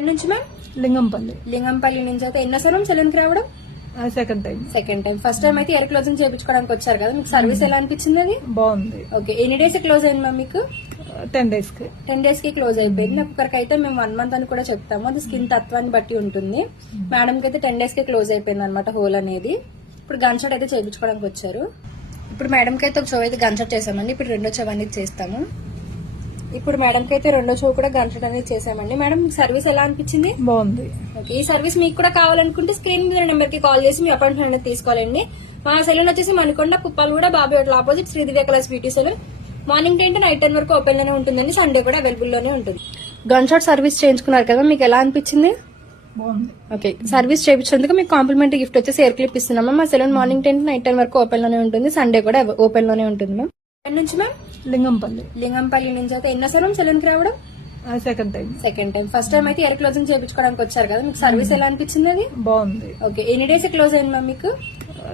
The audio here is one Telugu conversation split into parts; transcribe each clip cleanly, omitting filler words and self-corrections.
ఎక్కడి నుంచి మ్యామ్? లింగంపల్లి. లింగంపల్లి నుంచి. అయితే ఎన్నో సార్ సెలూన్ కి రావడం? Second time. Second time. First time అయితే ఎయిర్ క్లోజింగ్ చేయించుకోవడానికి వచ్చారు కదా, మీకు సర్వీస్ ఎలా అనిపించింది? అది బాగుంది. ఓకే, ఎన్ని డేస్ క్లోజ్ అయింది మ్యామ్ మీకు? 10 days కి. 10 days కి క్లోజ్ అయిపోయింది. ఒక్కరికి అయితే మేము 1 month అని కూడా చెప్తాము, అది స్కిన్ తత్వాన్ని బట్టి ఉంటుంది. మేడం కి అయితే 10 days కి క్లోజ్ అయిపోయింది అనమాట హోల్ అనేది. ఇప్పుడు గన్ షాట్ అయితే చేయించుకోవడానికి వచ్చారు. ఇప్పుడు మేడం కి అయితే ఒక షో అయితే గన్ షాట్ చేసామండి. ఇప్పుడు రెండో షో అనేది చేస్తాము. ఇప్పుడు మేడం కి అయితే రెండో షో కూడా గన్ షాట్ అనేది చేసామండి. మేడం మీకు సర్వీస్ ఎలా అనిపించింది? బాగుంది. ఓకే, ఈ సర్వీస్ మీకు కూడా కావాలనుకుంటే స్క్రీన్ మీద నెంబర్ కి కాల్ చేసి మీ అపాయింట్మెంట్ అనేది తీసుకోవాలండి. మా సెలూన్ వచ్చేసి మనకొండ కుప్పాలు కూడా Bobby hotel opposite Sridivya colours beauty salon. Morning 10 to night 10 వరకు ఓపెన్ లోనే ఉంటుందండి. సండే కూడా అవైలబుల్ లోనే ఉంటుంది. గన్ షాట్ సర్వీస్ చేయించుకున్నారు కదా, మీకు ఎలా అనిపించింది? బాగుంది. ఓకే, సర్వీస్ చేయించేందుకు మీకు కాంప్లిమెంటరీ గిఫ్ట్ వచ్చేసి ఎయిర్ క్లిప్ ఇస్తున్నాము. మా సెలూన్ మార్నింగ్ 10 to night 10 వరకు ఓపెన్ లోనే ఉంటుంది. సండే కూడా ఓపెన్ లోనే ఉంటుంది మ్యామ్. ఎక్కడి నుంచి మ్యామ్? లింగంపల్లి. లింగంపల్లి నుంచి. అయితే ఎన్నో సార్ సెలూన్ కి రావడం? Second time. Second time. First time అయితే ఎయిర్ క్లోజింగ్ చేయించుకోవడానికి వచ్చారు కదా, మీకు సర్వీస్ ఎలా అనిపించింది? అది బాగుంది. ఓకే, ఎన్ని డేస్ క్లోజ్ అయింది మ్యామ్ మీకు?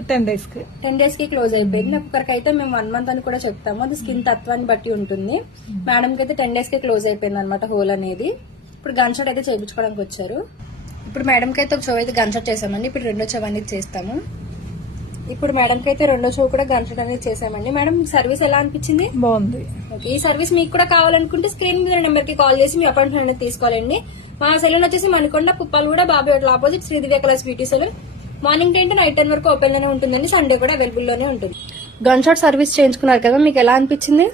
10 days కి. 10 days కి క్లోజ్ అయిపోయింది. ఒక్కరికి అయితే మేము 1 month అని కూడా చెప్తాము, అది స్కిన్ తత్వాన్ని బట్టి ఉంటుంది. మేడం కి అయితే 10 days కి క్లోజ్ అయిపోయింది అనమాట హోల్ అనేది. ఇప్పుడు గన్ షాట్ అయితే చేయించుకోవడానికి వచ్చారు. ఇప్పుడు మేడం కి అయితే ఒక షో అయితే గన్ షాట్ చేసామండి. ఇప్పుడు రెండో షో అనేది చేస్తాము. ఇప్పుడు మేడం కి అయితే రెండో షో కూడా గన్ షాట్ అనేది చేసామండి. మేడం మీకు సర్వీస్ ఎలా అనిపించింది? బాగుంది. ఓకే, ఈ సర్వీస్ మీకు కూడా కావాలనుకుంటే స్క్రీన్ మీద నెంబర్ కి కాల్ చేసి మీ అపాయింట్మెంట్ అనేది తీసుకోవాలండి. మా సెలూన్ వచ్చేసి మనకొండ కుప్పాలు కూడా Bobby hotel opposite Sridivya colours beauty salon. Morning 10 to night 10 వరకు ఓపెన్ లోనే ఉంటుందండి. సండే కూడా అవైలబుల్ లోనే ఉంటుంది. గన్ షాట్ సర్వీస్ చేయించుకున్నారు కదా, మీకు ఎలా అనిపించింది?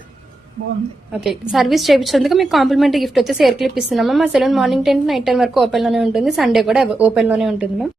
బాగుంది. ఓకే, సర్వీస్ చేయించేందుకు మీకు కాంప్లిమెంటరీ గిఫ్ట్ వచ్చేసి ఎయిర్ క్లిప్ ఇస్తున్నాము. మా సెలూన్ మార్నింగ్ 10 to night 10 వరకు ఓపెన్ లోనే ఉంటుంది. సండే కూడా ఓపెన్ లోనే ఉంటుంది మ్యామ్.